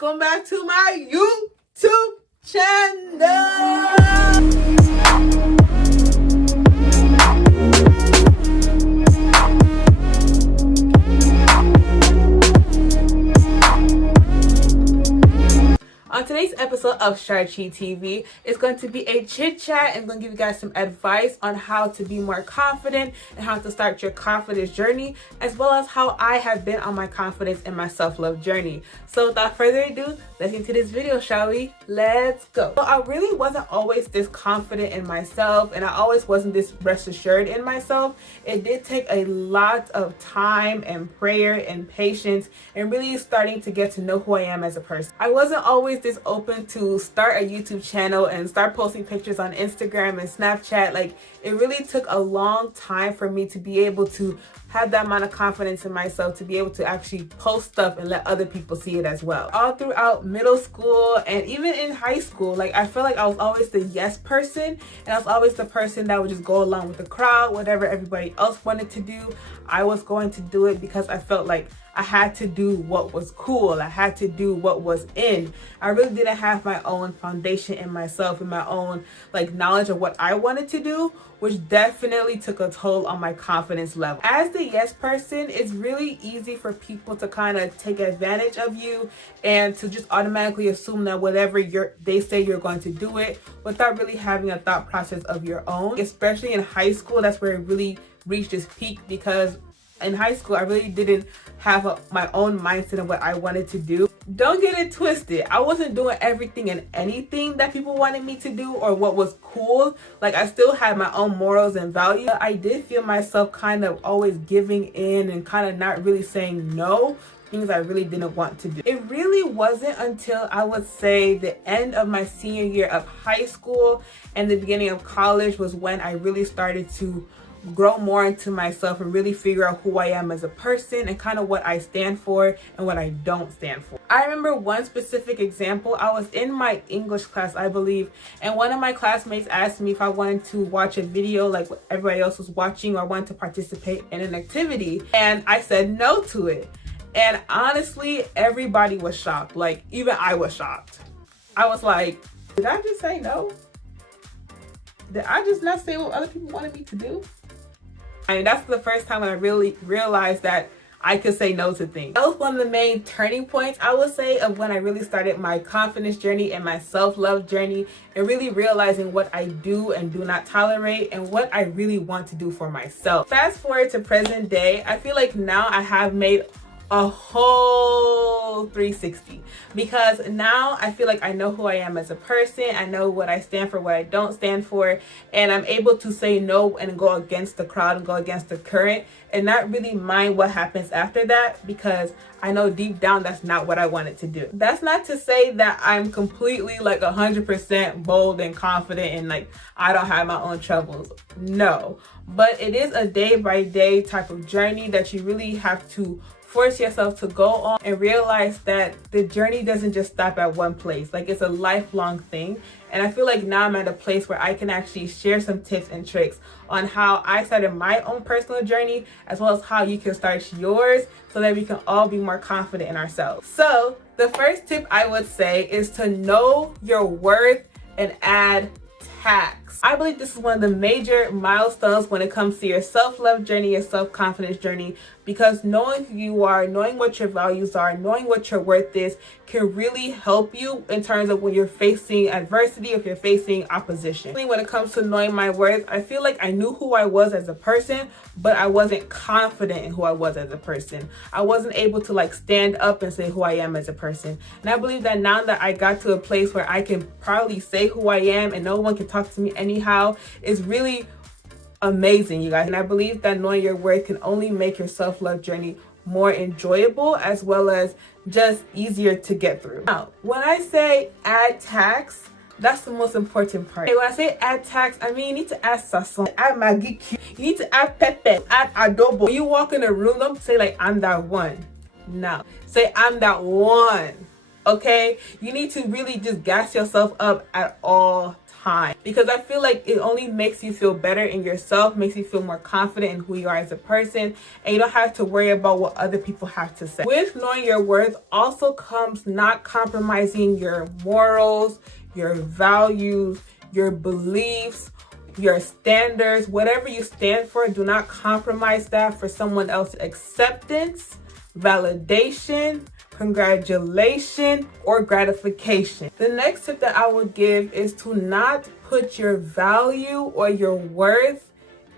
welcome back to my YouTube channel. On today's episode of Sharchi TV, it's going to be a chit chat and I'm going to give you guys some advice on how to be more confident and how to start your confidence journey, as well as how I have been on my confidence and my self-love journey. So without further ado, let's get into this video, shall we? Let's go. So I really wasn't always this confident in myself, and I always wasn't this rest assured in myself. It did take a lot of time and prayer and patience and really starting to get to know who I am as a person. I wasn't always this open to start a YouTube channel and start posting pictures on Instagram and Snapchat. Like, it really took a long time for me to be able to have that amount of confidence in myself to be able to actually post stuff and let other people see it as well. All throughout middle school and even in high school, like, I feel like I was always the yes person, and I was always the person that would just go along with the crowd. Whatever everybody else wanted to do, I was going to do it because I felt like I had to do what was cool. I had to do what was in. I really didn't have my own foundation in myself and my own like knowledge of what I wanted to do, which definitely took a toll on my confidence level. As the yes person, it's really easy for people to kind of take advantage of you and to just automatically assume that whatever they say you're going to do it without really having a thought process of your own. Especially in high school, that's where it really reached its peak, because in high school, I really didn't have my own mindset of what I wanted to do. Don't get it twisted. I wasn't doing everything and anything that people wanted me to do or what was cool. Like, I still had my own morals and values. I did feel myself kind of always giving in and kind of not really saying no, things I really didn't want to do. It really wasn't until I would say the end of my senior year of high school and the beginning of college was when I really started to grow more into myself and really figure out who I am as a person and kind of what I stand for and what I don't stand for. I remember one specific example. I was in my English class, I believe, and one of my classmates asked me if I wanted to watch a video like what everybody else was watching, or I wanted to participate in an activity, and I said no to it. And honestly, everybody was shocked. Like, even I was shocked. I was like, did I just say no? Did I just not say what other people wanted me to do? And that's the first time I really realized that I could say no to things. That was one of the main turning points, I would say, of when I really started my confidence journey and my self-love journey, and really realizing what I do and do not tolerate and what I really want to do for myself. Fast forward to present day, I feel like now I have made a whole 360, because now I feel like I know who I am as a person. I know what I stand for, what I don't stand for, and I'm able to say no and go against the crowd and go against the current and not really mind what happens after that, because I know deep down that's not what I wanted to do. That's not to say that I'm completely like 100% bold and confident and like I don't have my own troubles. No, but it is a day by day type of journey that you really have to force yourself to go on and realize that the journey doesn't just stop at one place. Like, it's a lifelong thing. And I feel like now I'm at a place where I can actually share some tips and tricks on how I started my own personal journey, as well as how you can start yours, so that we can all be more confident in ourselves. So the first tip I would say is to know your worth and add tax. I believe this is one of the major milestones when it comes to your self-love journey, your self-confidence journey, because knowing who you are, knowing what your values are, knowing what your worth is can really help you in terms of when you're facing adversity, if you're facing opposition. When it comes to knowing my worth, I feel like I knew who I was as a person, but I wasn't confident in who I was as a person. I wasn't able to like stand up and say who I am as a person. And I believe that now that I got to a place where I can proudly say who I am and no one can talk to me anyhow, is really amazing, you guys. And I believe that knowing your worth can only make your self-love journey more enjoyable, as well as just easier to get through. Now, when I say add tax, that's the most important part. When I say add tax, I mean you need to add sazon, add maggi cube, you need to add pepper, add adobo. When you walk in a room, don't say like I'm that one. No, say I'm that one. okay? You need to really just gas yourself up at all times, because I feel like it only makes you feel better in yourself, makes you feel more confident in who you are as a person, and you don't have to worry about what other people have to say. With knowing your worth also comes not compromising your morals, your values, your beliefs, your standards. Whatever you stand for, do not compromise that for someone else's acceptance, validation, congratulation, or gratification. The next tip that I would give is to not put your value or your worth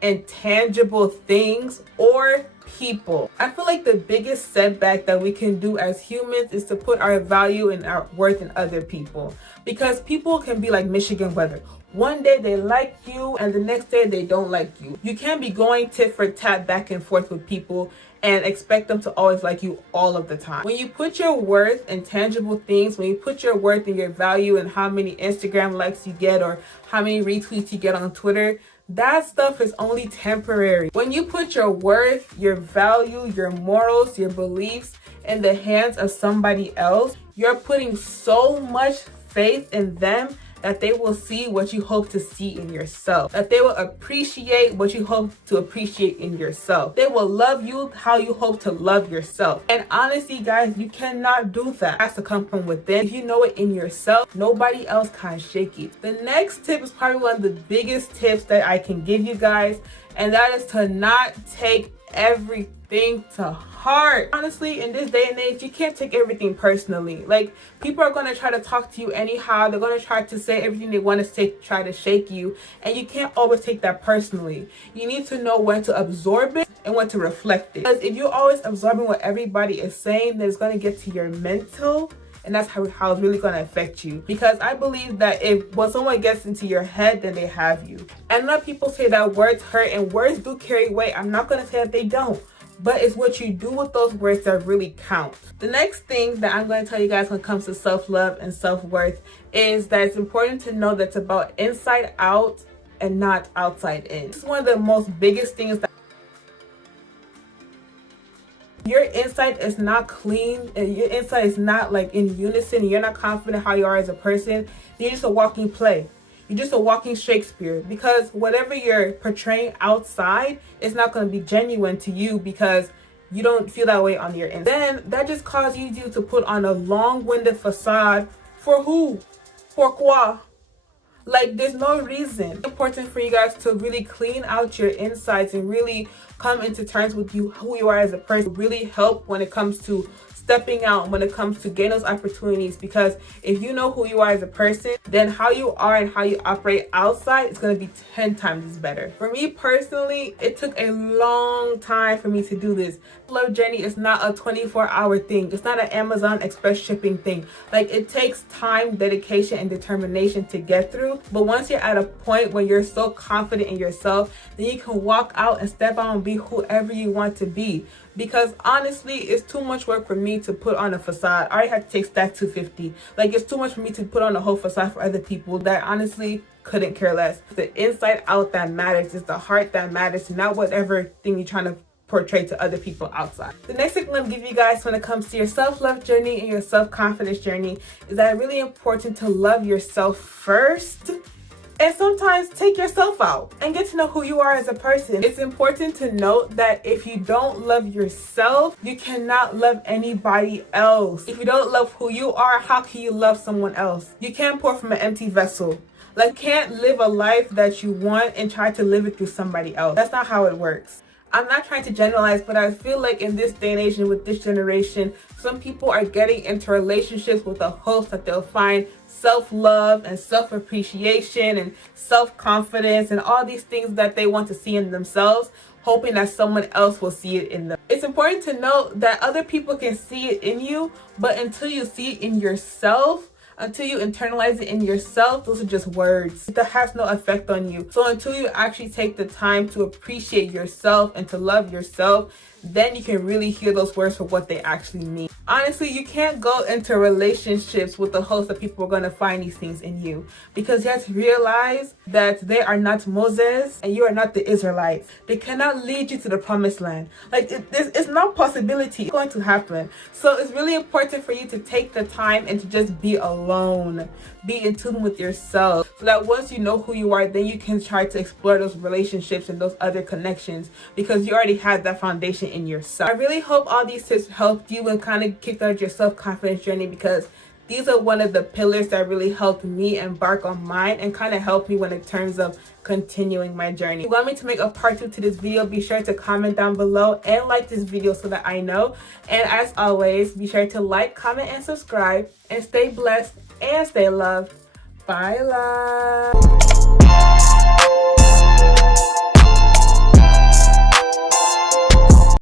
in tangible things or people. I feel like the biggest setback that we can do as humans is to put our value and our worth in other people, because people can be like Michigan weather. One day they like you and the next day they don't like you. You can't be going tit for tat back and forth with people and expect them to always like you all of the time. When you put your worth in tangible things, when you put your worth in your value and how many Instagram likes you get or how many retweets you get on Twitter, that stuff is only temporary. When you put your worth, your value, your morals, your beliefs in the hands of somebody else, you're putting so much faith in them that they will see what you hope to see in yourself, that they will appreciate what you hope to appreciate in yourself. They will love you how you hope to love yourself. And honestly, guys, you cannot do that. It has to come from within. If you know it in yourself, nobody else can shake it. The next tip is probably one of the biggest tips that I can give you guys, and that is to not take everything to heart. Honestly, in this day and age, you can't take everything personally. Like, people are going to try to talk to you anyhow. They're going to try to say everything they want to say, try to shake you, and you can't always take that personally. You need to know when to absorb it and when to reflect it, because if you're always absorbing what everybody is saying, then it's going to get to your mental, and that's how it's really going to affect you. Because I believe that when someone gets into your head, then they have you. And a lot of people say that words hurt, and words do carry weight. I'm not going to say that they don't, but it's what you do with those words that really count. The next thing that I'm going to tell you guys when it comes to self-love and self-worth is that it's important to know that it's about inside out and not outside in. This is one of the most biggest things that your inside is not clean and your inside is not like in unison, and you're not confident how you are as a person, you're just a walking play. You're just a walking Shakespeare, because whatever you're portraying outside is not going to be genuine to you, because you don't feel that way on your inside. Then that just causes you to put on a long-winded facade for who? Pourquoi? Like, there's no reason. It's important for you guys to really clean out your insides and really come into terms with who you are as a person. Really help when it comes to stepping out, when it comes to getting those opportunities, because if you know who you are as a person, then how you are and how you operate outside is going to be 10 times better. For me personally, it took a long time for me to do this. Love journey is not a 24-hour thing. It's not an Amazon Express shipping thing. Like, it takes time, dedication, and determination to get through. But once you're at a point where you're so confident in yourself, then you can walk out and step out and be whoever you want to be. Because honestly, it's too much work for me to put on a facade. I already had to take Stat 250. Like, it's too much for me to put on a whole facade for other people that honestly couldn't care less. The inside out that matters. It's the heart that matters, not whatever thing you're trying to portray to other people outside. The next thing I'm going to give you guys when it comes to your self-love journey and your self-confidence journey is that it's really important to love yourself first. And sometimes take yourself out and get to know who you are as a person. It's important to note that if you don't love yourself, you cannot love anybody else. If you don't love who you are, how can you love someone else? You can't pour from an empty vessel. Like, you can't live a life that you want and try to live it through somebody else. That's not how it works. I'm not trying to generalize, but I feel like in this day and age and with this generation, some people are getting into relationships with the hopes that they'll find self-love and self-appreciation and self-confidence and all these things that they want to see in themselves, hoping that someone else will see it in them. It's important to note that other people can see it in you, but until you see it in yourself, until you internalize it in yourself, those are just words. That has no effect on you. So until you actually take the time to appreciate yourself and to love yourself, then you can really hear those words for what they actually mean. Honestly, you can't go into relationships with the hopes that people are going to find these things in you, because you have to realize that they are not Moses and you are not the Israelites. They cannot lead you to the promised land. Like, it's not possibility. It's going to happen. So it's really important for you to take the time and to just be alone. Be in tune with yourself, so that once you know who you are, then you can try to explore those relationships and those other connections, because you already have that foundation in yourself. I really hope all these tips helped you and kind of kickstart your self-confidence journey, because these are one of the pillars that really helped me embark on mine and kind of helped me when in terms of continuing my journey. If you want me to make a part 2 to this video, be sure to comment down below and like this video so that I know. And as always, be sure to like, comment, and subscribe, and stay blessed and stay loved. Bye, love.